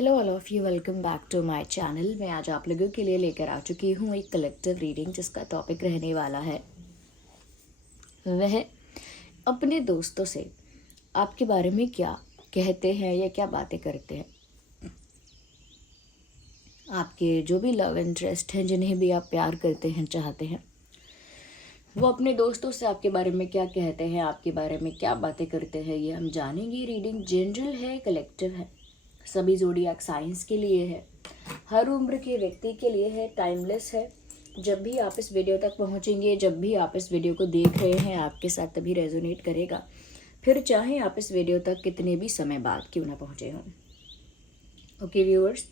Hello all of you, welcome back to my channel. मैं आज आप लोगों के लिए लेकर आ चुकी हूँ एक कलेक्टिव रीडिंग जिसका टॉपिक रहने वाला है वह अपने दोस्तों से आपके बारे में क्या कहते हैं या क्या बातें करते हैं। आपके जो भी लव इंटरेस्ट हैं, जिन्हें भी आप प्यार करते हैं, चाहते हैं, वो अपने दोस्तों से आपके बारे में क्या कहते हैं, आपके बारे में क्या बातें करते हैं, ये हम जानेंगे। रीडिंग जनरल है, कलेक्टिव है, सभी ज़ोडिएक साइंस के लिए है, हर उम्र के व्यक्ति के लिए है, टाइमलेस है। जब भी आप इस वीडियो तक पहुंचेंगे, जब भी आप इस वीडियो को देख रहे हैं, आपके साथ तभी रेजोनेट करेगा, फिर चाहे आप इस वीडियो तक कितने भी समय बाद क्यों ना पहुंचे हों। ओके व्यूअर्स,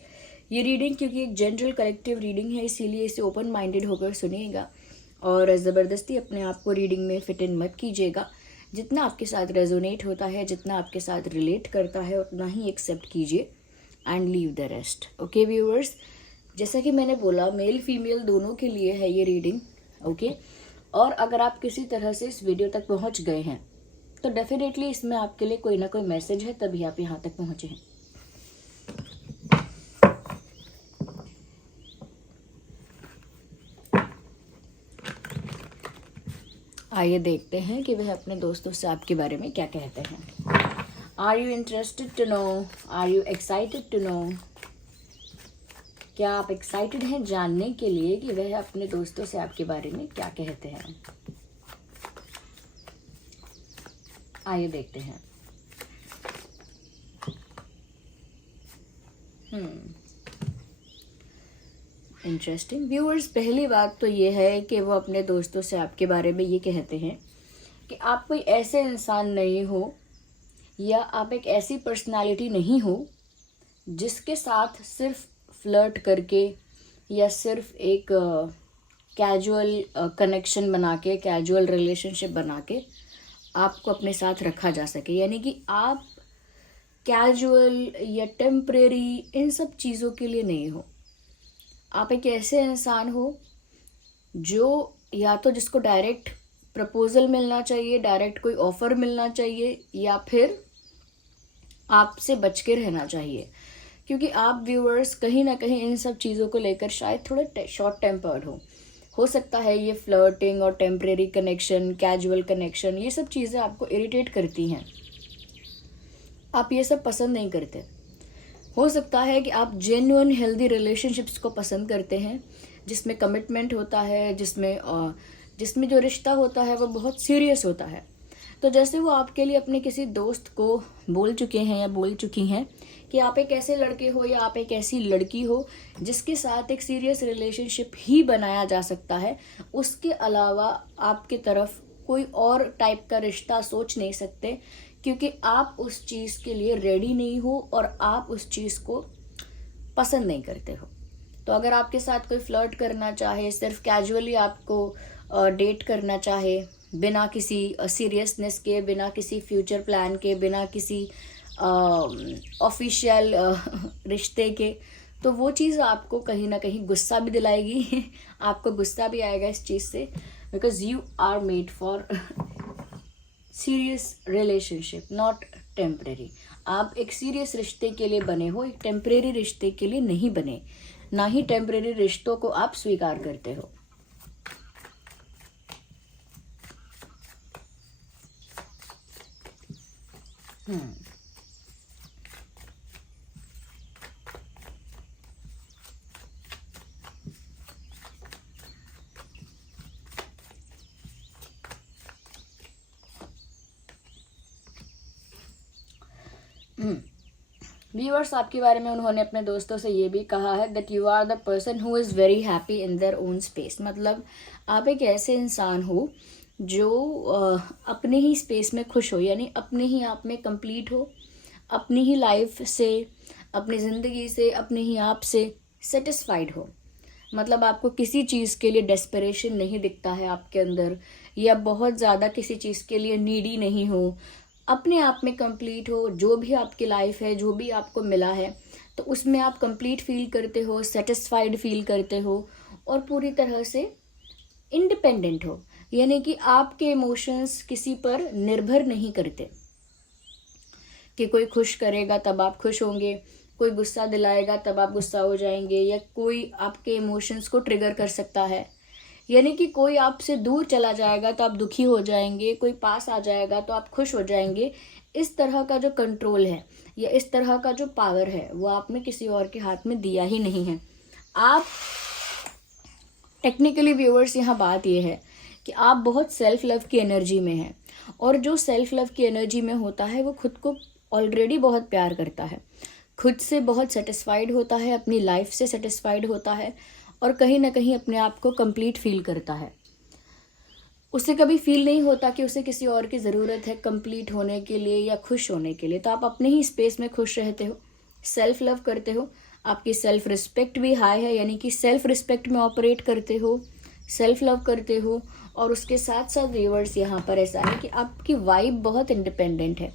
ये रीडिंग क्योंकि एक जनरल कलेक्टिव रीडिंग है, इसीलिए इसे ओपन माइंडेड होकर सुनिएगा और ज़बरदस्ती अपने आप को रीडिंग में फिट इन मत कीजिएगा। जितना आपके साथ रेजोनेट होता है, जितना आपके साथ रिलेट करता है, उतना ही एक्सेप्ट कीजिए and leave the rest. Okay viewers, जैसा कि मैंने बोला, मेल फीमेल दोनों के लिए है ये रीडिंग। ओके, और अगर आप किसी तरह से इस वीडियो तक पहुंच गए हैं तो डेफिनेटली इसमें आपके लिए कोई ना कोई मैसेज है, तभी आप यहाँ तक पहुंचे हैं। आइए देखते हैं कि वह अपने दोस्तों से आपके बारे में क्या कहते हैं। Are you interested to know? Are you excited to know? क्या आप एक्साइटेड हैं जानने के लिए कि वह अपने दोस्तों से आपके बारे में क्या कहते हैं? आइए देखते हैं। इंटरेस्टिंग व्यूअर्स, पहली बात तो ये है कि वो अपने दोस्तों से आपके बारे में ये कहते हैं कि आप कोई ऐसे इंसान नहीं हो या आप एक ऐसी पर्सनालिटी नहीं हो जिसके साथ सिर्फ फ्लर्ट करके या सिर्फ एक कैजुअल कनेक्शन बना के, कैजुअल रिलेशनशिप बना के आपको अपने साथ रखा जा सके। यानी कि आप कैजुअल या टेम्परेरी इन सब चीज़ों के लिए नहीं हो। आप एक ऐसे इंसान हो जो या तो जिसको डायरेक्ट प्रपोजल मिलना चाहिए, डायरेक्ट कोई ऑफर मिलना चाहिए, या फिर आपसे बच के रहना चाहिए, क्योंकि आप व्यूअर्स कहीं ना कहीं इन सब चीज़ों को लेकर शायद थोड़े शॉर्ट टेम्पर्ड हो सकता है ये फ्लर्टिंग और टेम्परेरी कनेक्शन, कैजुअल कनेक्शन, ये सब चीज़ें आपको इरिटेट करती हैं, आप ये सब पसंद नहीं करते। हो सकता है कि आप जेन्युइन हेल्दी रिलेशनशिप्स को पसंद करते हैं, जिसमें कमिटमेंट होता है, जिसमें जो रिश्ता होता है वो बहुत सीरियस होता है। तो जैसे वो आपके लिए अपने किसी दोस्त को बोल चुके हैं या बोल चुकी हैं कि आप एक ऐसे लड़के हो या आप एक ऐसी लड़की हो जिसके साथ एक सीरियस रिलेशनशिप ही बनाया जा सकता है, उसके अलावा आपके तरफ कोई और टाइप का रिश्ता सोच नहीं सकते, क्योंकि आप उस चीज़ के लिए रेडी नहीं हो और आप उस चीज़ को पसंद नहीं करते हो। तो अगर आपके साथ कोई फ्लर्ट करना चाहे, सिर्फ कैजुअली आपको डेट करना चाहे, बिना किसी सीरियसनेस के, बिना किसी फ्यूचर प्लान के, बिना किसी ऑफिशियल रिश्ते के, तो वो चीज़ आपको कहीं ना कहीं गुस्सा भी दिलाएगी आपको गुस्सा भी आएगा इस चीज़ से, because you are made for serious relationship, not temporary. आप एक सीरियस रिश्ते के लिए बने हो, एक टेम्परेरी रिश्ते के लिए नहीं बने, ना ही टेम्परेरी रिश्तों को आप स्वीकार करते हो। व्यूअर्स, आपके बारे में उन्होंने अपने दोस्तों से ये भी कहा है that you are the person who is very happy in their own space. मतलब आप एक ऐसे इंसान हो जो अपने ही स्पेस में खुश हो, यानी अपने ही आप में कंप्लीट हो, अपनी ही लाइफ से, अपनी ज़िंदगी से, अपने ही आप से सेटिस्फाइड हो। मतलब आपको किसी चीज़ के लिए डेस्परेशन नहीं दिखता है आपके अंदर, या बहुत ज़्यादा किसी चीज़ के लिए नीडी नहीं हो, अपने आप में कंप्लीट हो। जो भी आपकी लाइफ है, जो भी आपको मिला है, तो उसमें आप कंप्लीट फील करते हो, सेटिस्फाइड फील करते हो और पूरी तरह से इंडिपेंडेंट हो। यानी कि आपके इमोशंस किसी पर निर्भर नहीं करते कि कोई खुश करेगा तब आप खुश होंगे, कोई गुस्सा दिलाएगा तब आप गुस्सा हो जाएंगे, या कोई आपके इमोशंस को ट्रिगर कर सकता है, यानी कि कोई आपसे दूर चला जाएगा तो आप दुखी हो जाएंगे, कोई पास आ जाएगा तो आप खुश हो जाएंगे। इस तरह का जो कंट्रोल है या इस तरह का जो पावर है वो आप में किसी और के हाथ में दिया ही नहीं है। आप टेक्निकली व्यूअर्स, यहाँ बात ये है कि आप बहुत सेल्फ लव की एनर्जी में हैं, और जो सेल्फ लव की एनर्जी में होता है वो खुद को ऑलरेडी बहुत प्यार करता है, खुद से बहुत सेटिस्फाइड होता है, अपनी लाइफ से सेटिस्फाइड होता है, और कहीं ना कहीं अपने आप को कंप्लीट फील करता है। उसे कभी फील नहीं होता कि उसे किसी और की ज़रूरत है कंप्लीट होने के लिए या खुश होने के लिए। तो आप अपने ही स्पेस में खुश रहते हो, सेल्फ लव करते हो, आपकी सेल्फ रिस्पेक्ट भी हाई है, यानी कि सेल्फ रिस्पेक्ट में ऑपरेट करते हो, सेल्फ लव करते हो। और उसके साथ साथ व्यूअर्स, यहाँ पर ऐसा है कि आपकी वाइब बहुत इंडिपेंडेंट है।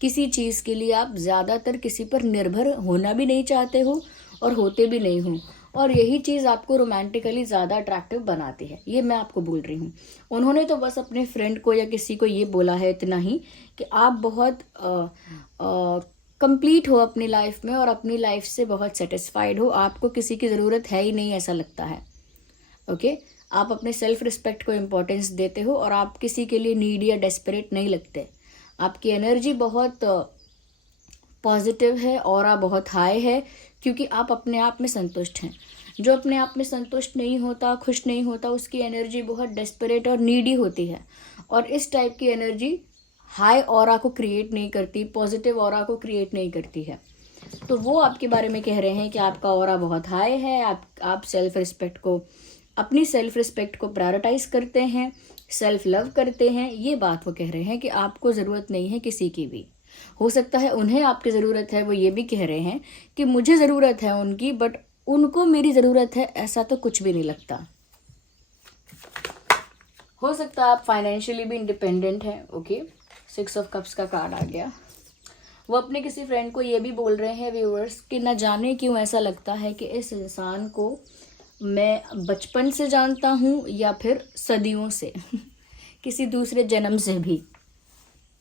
किसी चीज़ के लिए आप ज़्यादातर किसी पर निर्भर होना भी नहीं चाहते हो और होते भी नहीं हो, और यही चीज़ आपको रोमांटिकली ज़्यादा अट्रैक्टिव बनाती है। ये मैं आपको बोल रही हूँ। उन्होंने तो बस अपने फ्रेंड को या किसी को ये बोला है इतना ही कि आप बहुत कंप्लीट हो अपनी लाइफ में और अपनी लाइफ से बहुत सेटिस्फाइड हो, आपको किसी की ज़रूरत है ही नहीं, ऐसा लगता है। ओके, आप अपने सेल्फ रिस्पेक्ट को इम्पोर्टेंस देते हो और आप किसी के लिए नीडी या डेस्परेट नहीं लगते। आपकी एनर्जी बहुत पॉजिटिव है, ऑरा बहुत हाई है, क्योंकि आप अपने आप में संतुष्ट हैं। जो अपने आप में संतुष्ट नहीं होता, खुश नहीं होता, उसकी एनर्जी बहुत डेस्परेट और नीडी होती है, और इस टाइप की एनर्जी हाई ऑरा को क्रिएट नहीं करती, पॉजिटिव ऑरा को क्रिएट नहीं करती है। तो वो आपके बारे में कह रहे हैं कि आपका ऑरा बहुत हाई है, आप सेल्फ रिस्पेक्ट को, अपनी सेल्फ रिस्पेक्ट को प्रायोरिटाइज करते हैं, सेल्फ लव करते हैं। ये बात वो कह रहे हैं कि आपको ज़रूरत नहीं है किसी की भी। हो सकता है उन्हें आपकी ज़रूरत है, वो ये भी कह रहे हैं कि मुझे ज़रूरत है उनकी, बट उनको मेरी ज़रूरत है ऐसा तो कुछ भी नहीं लगता। हो सकता है आप फाइनेंशियली भी इंडिपेंडेंट हैं। ओके, 6 ऑफ कप्स का कार्ड आ गया। वो अपने किसी फ्रेंड को ये भी बोल रहे हैं व्यूअर्स कि न जाने क्यों ऐसा लगता है कि इस इंसान को मैं बचपन से जानता हूँ या फिर सदियों से किसी दूसरे जन्म से भी।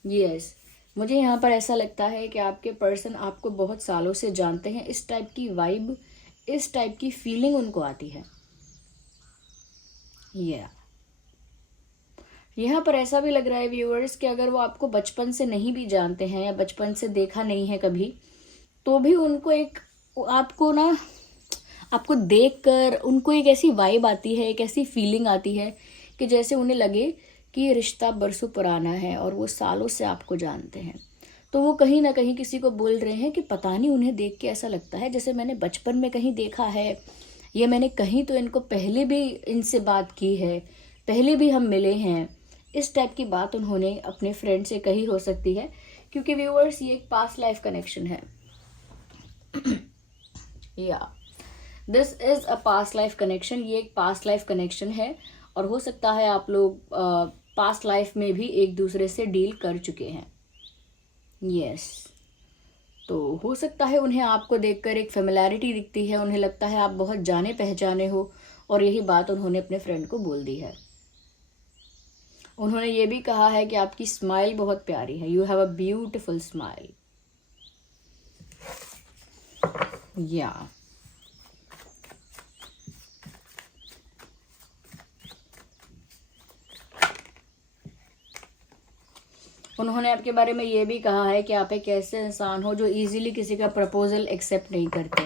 यस, मुझे यहाँ पर ऐसा लगता है कि आपके पर्सन आपको बहुत सालों से जानते हैं। इस टाइप की वाइब, इस टाइप की फीलिंग उनको आती है। यहाँ पर ऐसा भी लग रहा है व्यूअर्स कि अगर वो आपको बचपन से नहीं भी जानते हैं या बचपन से देखा नहीं है कभी, तो भी उनको एक, आपको देखकर उनको एक ऐसी वाइब आती है, एक ऐसी फीलिंग आती है कि जैसे उन्हें लगे कि ये रिश्ता बरसों पुराना है और वो सालों से आपको जानते हैं। तो वो कहीं ना कहीं किसी को बोल रहे हैं कि पता नहीं, उन्हें देख के ऐसा लगता है जैसे मैंने बचपन में कहीं देखा है, या मैंने कहीं तो इनको पहले भी इनसे बात की है, पहले भी हम मिले हैं। इस टाइप की बात उन्होंने अपने फ्रेंड से कही हो सकती है, क्योंकि व्यूअर्स ये एक पास्ट लाइफ कनेक्शन है। या this is a past life connection, ये एक पास्ट लाइफ कनेक्शन है, और हो सकता है आप लोग पास्ट लाइफ में भी एक दूसरे से डील कर चुके हैं। यस, तो हो सकता है उन्हें आपको देखकर एक फेमिलैरिटी दिखती है, उन्हें लगता है आप बहुत जाने पहचाने हो, और यही बात उन्होंने अपने फ्रेंड को बोल दी है। उन्होंने ये भी कहा है कि आपकी स्माइल बहुत प्यारी है, you have a beautiful smile. या उन्होंने आपके बारे में ये भी कहा है कि आप एक ऐसे इंसान हो जो इजीली किसी का प्रपोजल एक्सेप्ट नहीं करते।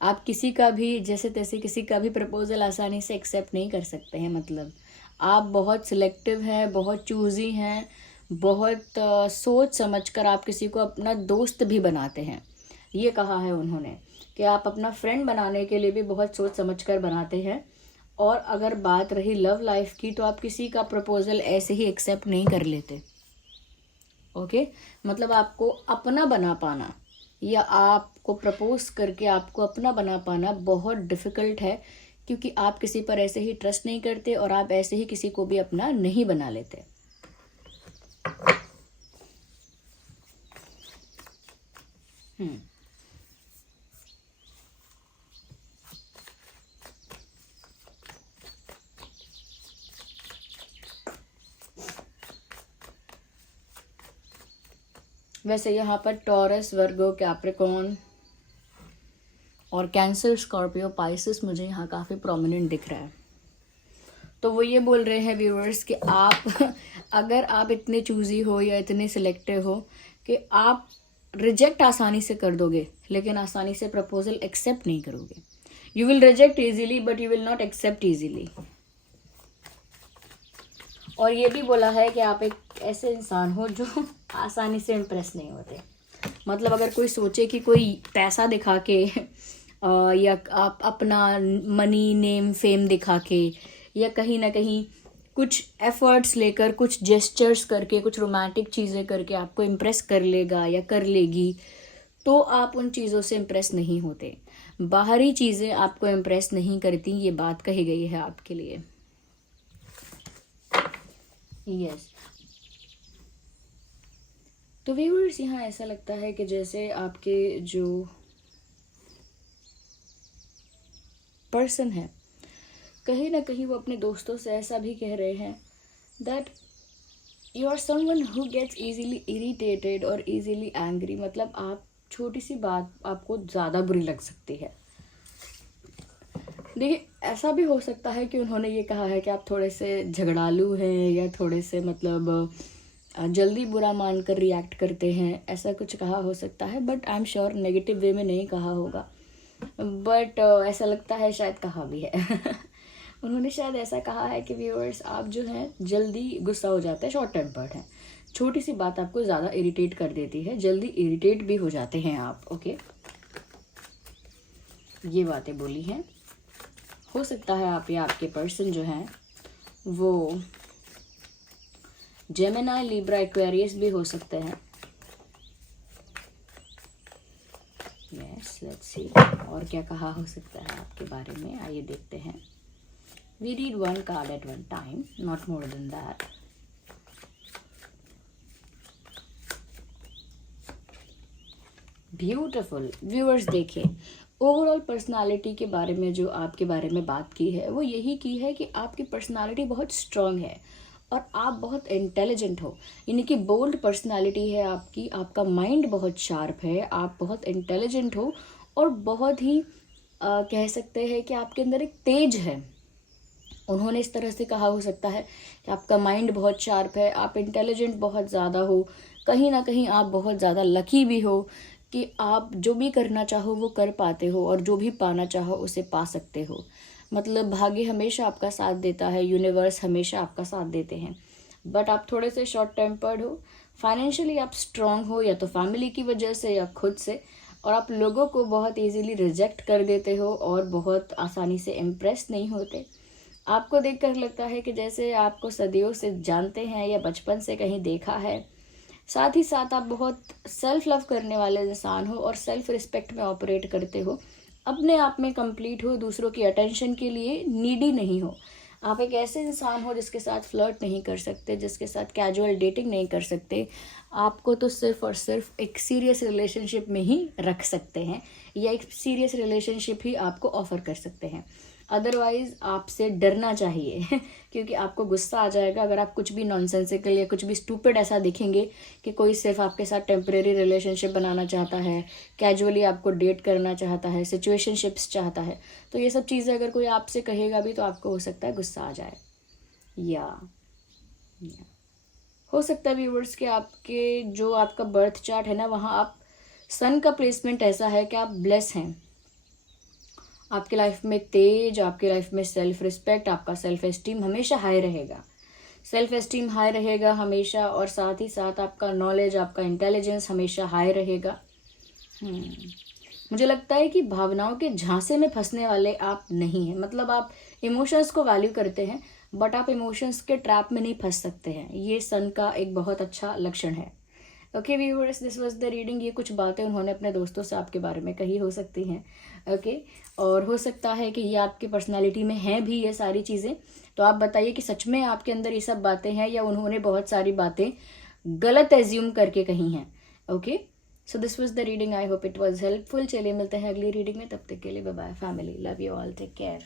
आप किसी का भी जैसे तैसे किसी का भी प्रपोजल आसानी से एक्सेप्ट नहीं कर सकते हैं। मतलब आप बहुत सिलेक्टिव हैं, बहुत चूज़ी हैं, बहुत सोच समझकर आप किसी को अपना दोस्त भी बनाते हैं। ये कहा है उन्होंने कि आप अपना फ्रेंड बनाने के लिए भी बहुत सोच समझकर बनाते हैं। और अगर बात रही लव लाइफ की, तो आप किसी का प्रपोजल ऐसे ही एक्सेप्ट नहीं कर लेते। ओके, मतलब आपको अपना बना पाना या आपको प्रपोज करके आपको अपना बना पाना बहुत डिफ़िकल्ट है, क्योंकि आप किसी पर ऐसे ही ट्रस्ट नहीं करते और आप ऐसे ही किसी को भी अपना नहीं बना लेते। वैसे यहाँ पर टॉरस, वर्गो, कैप्रिकॉर्न और कैंसर, स्कॉर्पियो, पाइसिस मुझे यहाँ काफ़ी प्रोमिनेंट दिख रहा है। तो वो ये बोल रहे हैं व्यूअर्स कि आप अगर आप इतने चूजी हो या इतने सिलेक्टिव हो कि आप रिजेक्ट आसानी से कर दोगे लेकिन आसानी से प्रपोजल एक्सेप्ट नहीं करोगे। You will reject easily but you will not accept easily. और ये भी बोला है कि आप एक ऐसे इंसान हो जो आसानी से इम्प्रेस नहीं होते। मतलब अगर कोई सोचे कि कोई पैसा दिखा के या आप अपना मनी, नेम, फेम दिखा के या कहीं ना कहीं कुछ एफर्ट्स लेकर, कुछ जेस्चर्स करके, कुछ रोमांटिक चीज़ें करके आपको इम्प्रेस कर लेगा या कर लेगी, तो आप उन चीज़ों से इम्प्रेस नहीं होते। बाहरी चीज़ें आपको इम्प्रेस नहीं करती, ये बात कही गई है आपके लिए। यस। तो व्यूअर्स यहाँ ऐसा लगता है कि जैसे आपके जो पर्सन है कहीं ना कहीं वो अपने दोस्तों से ऐसा भी कह रहे हैं that you are someone who gets easily irritated और इजीली एंग्री। मतलब आप छोटी सी बात आपको ज़्यादा बुरी लग सकती है। देखिए ऐसा भी हो सकता है कि उन्होंने ये कहा है कि आप थोड़े से झगड़ालू हैं या थोड़े से मतलब जल्दी बुरा मानकर रिएक्ट करते हैं, ऐसा कुछ कहा हो सकता है। But I am sure negative way में नहीं कहा होगा, बट ऐसा लगता है शायद कहा भी है। उन्होंने शायद ऐसा कहा है कि व्यूअर्स आप जो हैं जल्दी गुस्सा हो जाते हैं, शॉर्ट टेम्पर्ड हैं, छोटी सी बात आपको ज़्यादा इरिटेट कर देती है, जल्दी इरिटेट भी हो जाते हैं आप। ओके, ये बातें बोली हैं। हो सकता है आप या आपके पर्सन जो हैं वो जेमिनी, लिब्रा, एक्वेरियस भी हो सकते हैं। यस, लेट्स सी और क्या कहा हो सकता है आपके बारे में, आइए देखते हैं। We read one card at one time, not more than that. Beautiful. Viewers देखिए, ओवरऑल पर्सनालिटी के बारे में जो आपके बारे में बात की है वो यही की है कि आपकी पर्सनालिटी बहुत स्ट्रांग है और आप बहुत इंटेलिजेंट हो, यानी कि बोल्ड पर्सनालिटी है आपकी। आपका माइंड बहुत शार्प है, आप बहुत इंटेलिजेंट हो और बहुत ही कह सकते हैं कि आपके अंदर एक तेज है। उन्होंने इस तरह से कहा हो सकता है कि आपका माइंड बहुत शार्प है, आप इंटेलिजेंट बहुत ज़्यादा हो, कहीं ना कहीं आप बहुत ज़्यादा लकी भी हो कि आप जो भी करना चाहो वो कर पाते हो और जो भी पाना चाहो उसे पा सकते हो। मतलब भाग्य हमेशा आपका साथ देता है, यूनिवर्स हमेशा आपका साथ देते हैं। बट आप थोड़े से शॉर्ट टेम्पर्ड हो, फाइनेंशियली आप स्ट्रांग हो या तो फैमिली की वजह से या खुद से, और आप लोगों को बहुत इजीली रिजेक्ट कर देते हो और बहुत आसानी से इम्प्रेस नहीं होते। आपको देखकर लगता है कि जैसे आपको सदियों से जानते हैं या बचपन से कहीं देखा है। साथ ही साथ आप बहुत सेल्फ लव करने वाले इंसान हो और सेल्फ रिस्पेक्ट में ऑपरेट करते हो, अपने आप में कंप्लीट हो, दूसरों की अटेंशन के लिए नीडी नहीं हो। आप एक ऐसे इंसान हो जिसके साथ फ्लर्ट नहीं कर सकते, जिसके साथ कैजुअल डेटिंग नहीं कर सकते। आपको तो सिर्फ और सिर्फ एक सीरियस रिलेशनशिप में ही रख सकते हैं या एक सीरियस रिलेशनशिप ही आपको ऑफर कर सकते हैं। अदरवाइज आपसे डरना चाहिए क्योंकि आपको गुस्सा आ जाएगा अगर आप कुछ भी नॉनसेंसिकल या कुछ भी स्टूपिड ऐसा दिखेंगे कि कोई सिर्फ आपके साथ टेम्परेरी रिलेशनशिप बनाना चाहता है, कैजुअली आपको डेट करना चाहता है, सिचुएशनशिप्स चाहता है। तो ये सब चीज़ें अगर कोई आपसे कहेगा भी तो आपको हो सकता है गुस्सा आ जाए। या हो सकता है व्यूअर्स कि आपके जो आपका बर्थ चार्ट है ना, वहाँ आप सन का प्लेसमेंट ऐसा है कि आप ब्लेस हैं। आपके लाइफ में तेज, आपके लाइफ में सेल्फ रिस्पेक्ट, आपका सेल्फ एस्टीम हमेशा हाई रहेगा, सेल्फ एस्टीम हाई रहेगा हमेशा, और साथ ही साथ आपका नॉलेज, आपका इंटेलिजेंस हमेशा हाई रहेगा। मुझे लगता है कि भावनाओं के झांसे में फंसने वाले आप नहीं हैं। मतलब आप इमोशंस को वैल्यू करते हैं बट आप इमोशंस के ट्रैप में नहीं फंस सकते हैं। ये सन का एक बहुत अच्छा लक्षण है। Okay viewers, this was the reading. ये कुछ बातें उन्होंने अपने दोस्तों से आपके बारे में कही हो सकती हैं। ओके, और हो सकता है कि ये आपकी पर्सनालिटी में हैं भी ये सारी चीज़ें। तो आप बताइए कि सच में आपके अंदर ये सब बातें हैं या उन्होंने बहुत सारी बातें गलत एज्यूम करके कही हैं। Okay, so this was the reading. I hope it was helpful. चलिए मिलते हैं अगली रीडिंग में, तब तक के लिए bye bye family, love you all, take care.